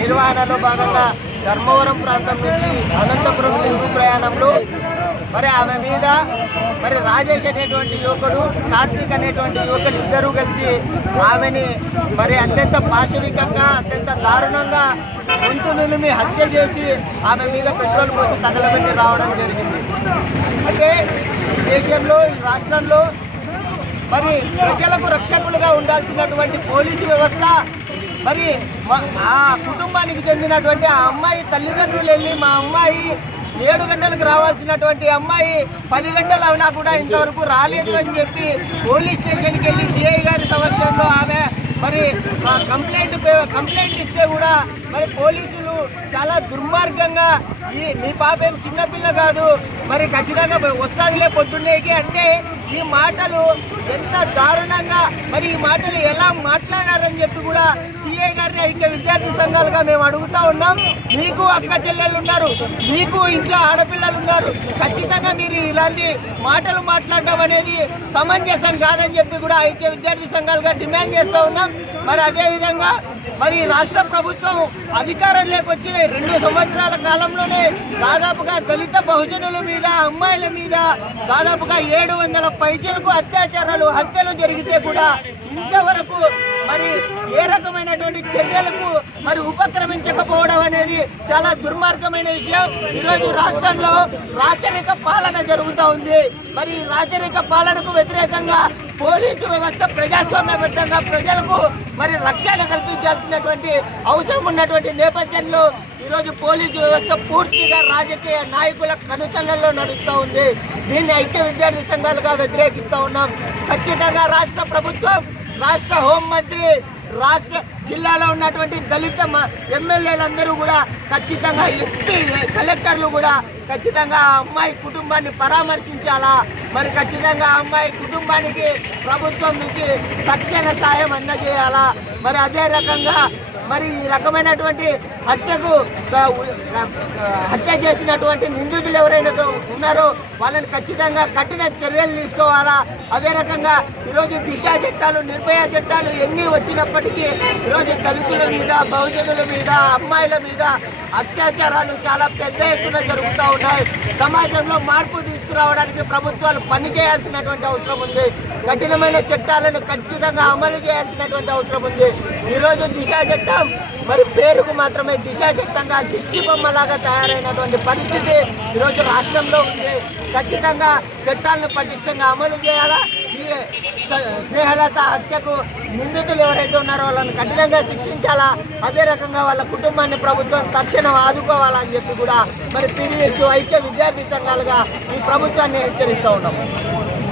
నిర్వహణలో భాగంగా ధర్మవరం ప్రాంతం నుంచి అనంతపురం తిరుగు ప్రయాణంలో మరి ఆమె మీద మరి రాజేష్ అనేటువంటి యువకుడు కార్తీక్ అనేటువంటి యువకులు ఇద్దరూ కలిసి ఆమెని మరి అత్యంత పాశవికంగా అత్యంత దారుణంగా గొంతు నులిమి హత్య చేసి ఆమె మీద పెట్రోల్ పోసి తగలబెట్టి రావడం జరిగింది. అంటే ఈ దేశంలో ఈ రాష్ట్రంలో మరి ప్రజలకు రక్షకులుగా ఉండాల్సినటువంటి పోలీసు వ్యవస్థ మరి ఆ కుటుంబానికి చెందినటువంటి ఆ అమ్మాయి తల్లిదండ్రులు వెళ్ళి మా అమ్మాయి ఏడు గంటలకు రావాల్సినటువంటి అమ్మాయి పది గంటలు అయినా కూడా ఇంతవరకు రాలేదు అని చెప్పి పోలీస్ స్టేషన్కి వెళ్ళి సిఐ గారి సమక్షంలో ఆమె మరి ఆ కంప్లైంట్ పే- కంప్లైంట్ ఇస్తే కూడా మరి పోలీసులు చాలా దుర్మార్గంగా ఈ మీ పాప ఏం చిన్నపిల్ల కాదు మరి ఖచ్చితంగా వస్తాదిలే పొద్దున్నేకి అంటే ఈ మాటలు ఎంత దారుణంగా మరి ఈ మాటలు ఎలా మాట్లాడారని చెప్పి కూడా సిఐ గారిని ఐక్య విద్యార్థి సంఘాలుగా మేము అడుగుతా ఉన్నాం. మీకు అక్క చెల్లెళ్ళు ఉన్నారు మీకు ఇంట్లో ఆడపిల్లలు ఉన్నారు. ఖచ్చితంగా మీరు ఇలాంటి మాటలు మాట్లాడడం అనేది సమంజసం కాదని చెప్పి కూడా ఐక్య విద్యార్థి సంఘాలుగా డిమాండ్ చేస్తూ ఉన్నాం. మరి అదేవిధంగా మరి రాష్ట్ర ప్రభుత్వం అధికారంలోకి వచ్చిన రెండు సంవత్సరాల కాలంలోనే దాదాపుగా దళిత బహుజనుల మీద అమ్మాయిల మీద దాదాపుగా ఏడు వందల పైచలకు అత్యాచారాలు హత్యలు జరిగితే కూడా ఇంతవరకు మరి ఏ రకమైనటువంటి చర్యలకు మరి ఉపక్రమించకపోవడం అనేది చాలా దుర్మార్గమైన విషయం. ఈరోజు రాష్ట్రంలో రాచరిక పాలన జరుగుతూ ఉంది. మరి రాచరిక పాలనకు వ్యతిరేకంగా పోలీసు వ్యవస్థ ప్రజాస్వామ్యబద్ధంగా ప్రజలకు మరి రక్షణ కల్పించాల్సినటువంటి అవసరం ఉన్నటువంటి నేపథ్యంలో ఈరోజు పోలీసు వ్యవస్థ పూర్తిగా రాజకీయ నాయకుల కనుసనల్లో నడుస్తూ ఉంది. దీన్ని ఐక్య విద్యార్థి సంఘాలుగా వ్యతిరేకిస్తూ ఉన్నాం. ఖచ్చితంగా రాష్ట్ర ప్రభుత్వం రాష్ట్ర హోంమంత్రి రాష్ట్ర జిల్లాలో ఉన్నటువంటి దళిత మ- ఎమ్మెల్యేలందరూ కూడా ఖచ్చితంగా ఎస్పీ కలెక్టర్లు కూడా ఖచ్చితంగా అమ్మాయి కుటుంబాన్ని పరామర్శించాలా? మరి ఖచ్చితంగా అమ్మాయి కుటుంబానికి ప్రభుత్వం నుంచి తక్షణ సాయం అందజేయాలా? మరి అదే రకంగా మరి ఈ రకమైనటువంటి హత్యకు హత్య చేసినటువంటి నిందితులు ఎవరైనా ఉన్నారో వాళ్ళని ఖచ్చితంగా కఠిన చర్యలు తీసుకోవాలా? అదే రకంగా ఈరోజు దిశ చట్టాలు నిర్భయ చట్టాలు ఎన్ని వచ్చినప్పటికీ ఈరోజు దళితుల మీద బహుజనుల మీద అమ్మాయిల మీద అత్యాచారాలు చాలా పెద్ద ఎత్తున జరుగుతూ ఉన్నాయి. సమాజంలో మార్పు తీసుకురావడానికి ప్రభుత్వాలు పనిచేయాల్సినటువంటి అవసరం ఉంది. కఠినమైన చట్టాలను ఖచ్చితంగా అమలు చేయాల్సినటువంటి అవసరం ఉంది. ఈరోజు దిశ చట్టం మరి పేరుకు మాత్రమే దిశ చట్టంగా దిష్టి బొమ్మలాగా తయారైనటువంటి పరిస్థితి ఈరోజు రాష్ట్రంలో ఉంది. ఖచ్చితంగా చట్టాలను పటిష్టంగా అమలు చేయాలా? ఈ స్నేహలత హత్యకు నిందితులు ఎవరైతే ఉన్నారో వాళ్ళని కఠినంగా శిక్షించాలా? అదే రకంగా వాళ్ళ కుటుంబాన్ని ప్రభుత్వం తక్షణం ఆదుకోవాలని చెప్పి కూడా మరి పీడిఎస్ ఐక్య విద్యార్థి సంఘాలుగా ఈ ప్రభుత్వాన్ని హెచ్చరిస్తూ ఉన్నాం.